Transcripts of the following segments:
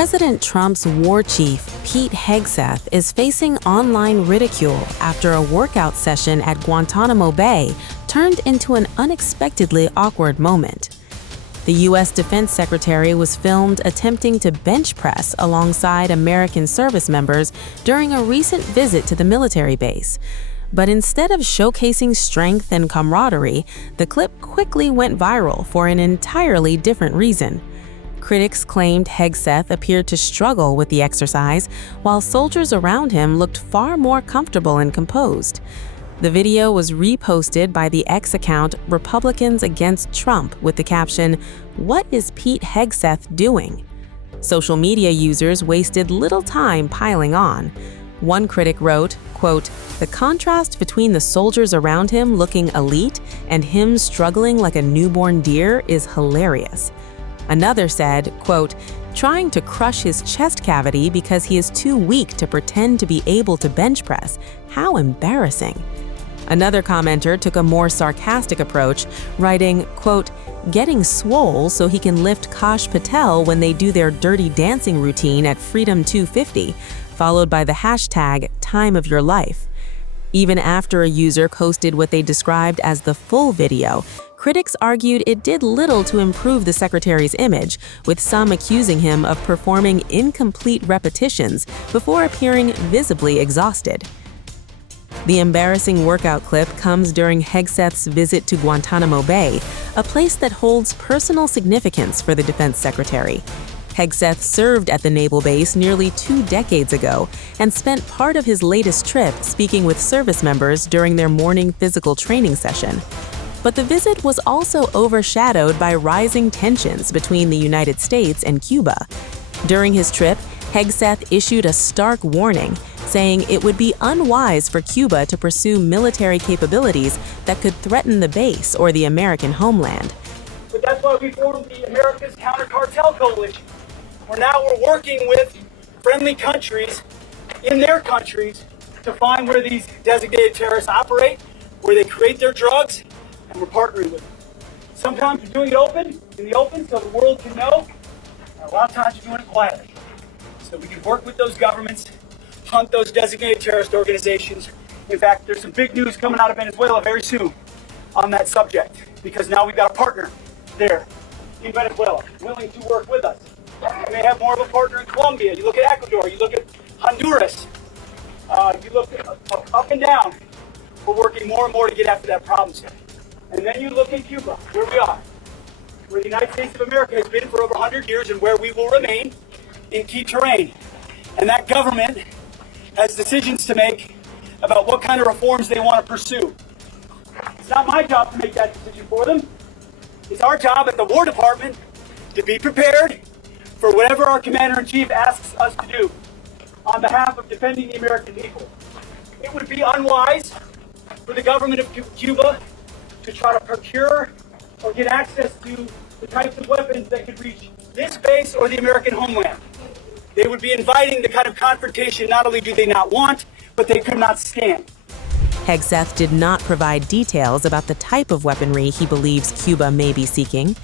President Trump's war chief, Pete Hegseth, is facing online ridicule after a workout session at Guantanamo Bay turned into an unexpectedly awkward moment. The U.S. Defense Secretary was filmed attempting to bench press alongside American service members during a recent visit to the military base. But instead of showcasing strength and camaraderie, the clip quickly went viral for an entirely different reason. Critics claimed Hegseth appeared to struggle with the exercise, while soldiers around him looked far more comfortable and composed. The video was reposted by the X account Republicans Against Trump with the caption, "What is Pete Hegseth doing?" Social media users wasted little time piling on. One critic wrote, quote, "The contrast between the soldiers around him looking elite and him struggling like a newborn deer is hilarious." Another said, quote, "Trying to crush his chest cavity because he is too weak to pretend to be able to bench press. How embarrassing." Another commenter took a more sarcastic approach, writing, quote, "Getting swole so he can lift Kash Patel when they do their dirty dancing routine at Freedom 250, followed by the hashtag time of your life." Even after a user posted what they described as the full video, critics argued it did little to improve the secretary's image, with some accusing him of performing incomplete repetitions before appearing visibly exhausted. The embarrassing workout clip comes during Hegseth's visit to Guantanamo Bay, a place that holds personal significance for the defense secretary. Hegseth served at the naval base nearly 2 decades ago and spent part of his latest trip speaking with service members during their morning physical training session. But the visit was also overshadowed by rising tensions between the United States and Cuba. During his trip, Hegseth issued a stark warning, saying it would be unwise for Cuba to pursue military capabilities that could threaten the base or the American homeland. But that's why we formed the America's Counter-Cartel Coalition. Now we're working with friendly countries in their countries to find where these designated terrorists operate, where they create their drugs, and we're partnering with them. Sometimes we're doing it in the open so the world can know, and a lot of times we're doing it quietly. So we can work with those governments, hunt those designated terrorist organizations. In fact, there's some big news coming out of Venezuela very soon on that subject, because now we've got a partner there in Venezuela willing to work with us. You may have more of a partner in Colombia. You look at Ecuador, you look at Honduras, you look up and down. We're working more and more to get after that problem set. And then you look at Cuba, where we are, where the United States of America has been for over 100 years and where we will remain in key terrain. And that government has decisions to make about what kind of reforms they want to pursue. It's not my job to make that decision for them. It's our job at the War Department to be prepared for whatever our Commander-in-Chief asks us to do on behalf of defending the American people. It would be unwise for the government of Cuba to try to procure or get access to the types of weapons that could reach this base or the American homeland. They would be inviting the kind of confrontation not only do they not want, but they could not stand. Hegseth did not provide details about the type of weaponry he believes Cuba may be seeking.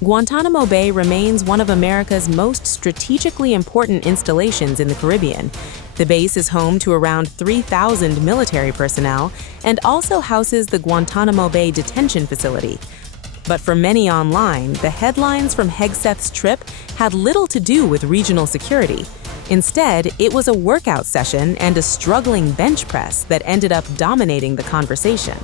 Guantanamo Bay remains one of America's most strategically important installations in the Caribbean. The base is home to around 3,000 military personnel and also houses the Guantanamo Bay detention facility. But for many online, the headlines from Hegseth's trip had little to do with regional security. Instead, it was a workout session and a struggling bench press that ended up dominating the conversation.